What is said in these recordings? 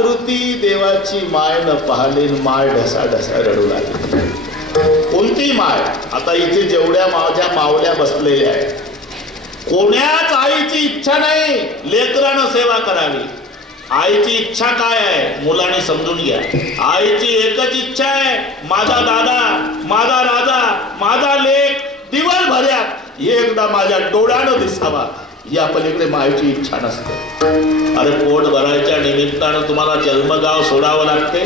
जागृती देवाची माय न पाहले माय ढसा ढसा रडू लागली. कोणती माय? आता इथे जेवढ्या माझ्या मावल्या बसलेल्या आहेत, कोण्याच आईची इच्छा नाही लेकरानं सेवा करावी. आईची इच्छा काय आहे मुलांनी समजून घ्या. आईची एकच इच्छा आहे, माझा दादा, माझा राजा, माझा लेक दिवसभरात एकदा माझ्या डोळ्यानं दिसावा, या पलीकडे मायेची इच्छा नसते. अरे पोट भरायच्या निमित्तानं तुम्हाला जन्मगाव सोडावं लागते.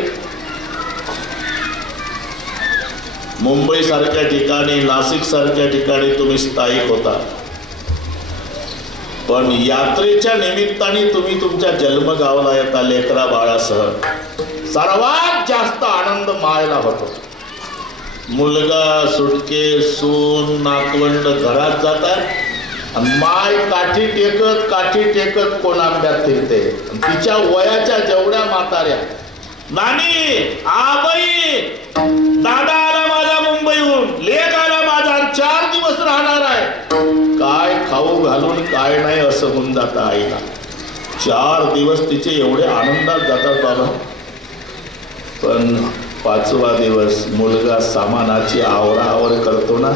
मुंबई सारख्या ठिकाणी, नाशिक सारख्या ठिकाणी तुम्ही स्थायिक होता, पण यात्रेच्या निमित्ताने तुम्ही तुमच्या जन्मगावाला येता लेकरा बाळासह. सर्वात जास्त आनंद मायला होतो. मुलगा, सुटके, सून, नातवंड घरात जातात, माय काठी टेकत कोण आंब्यात फिरते. तिच्या वयाच्या जेवढ्या म्हाताऱ्या, नानी, आबाई, दादा आला माझा मुंबईहून, लेक आला माझा, 4 दिवस राहणार आहे, काय खाऊ घालून काय नाही असं होऊन जातं आईला. 4 दिवस तिचे एवढे आनंदात जातात बाबा. पण 5वा दिवस मुलगा सामानाची आवराआवर करतो ना,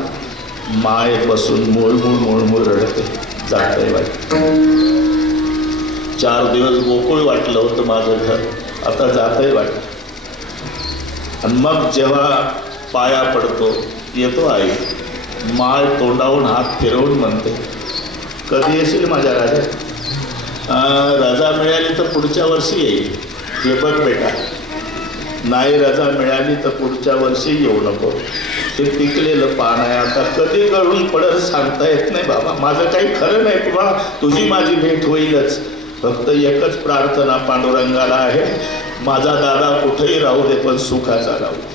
माय बसून मुळमुळ रडते. जातंय वाटत. 4 दिवस गोकुळ वाटलं होतं माझं घर, आता जातंय वाटत. आणि मग जेव्हा पाया पडतो, येतो आई, माय तोंडावून हात फिरवून म्हणते, कधी येशील माझ्या राजा? रजा मिळाली तर पुढच्या वर्षी येईल, हे बघ बेटा. नाही रजा मिळाली तर पुढच्या वर्षी येऊ नको. ते पिकलेलं पान आहे, आता कधी गळून पडत सांगता येत नाही बाबा. माझं काही खरं नाही, तुला तुझी माझी भेट होईलच. फक्त एकच प्रार्थना पांडुरंगाला आहे, माझा दादा कुठेही राहू दे पण सुखाचा राहू दे.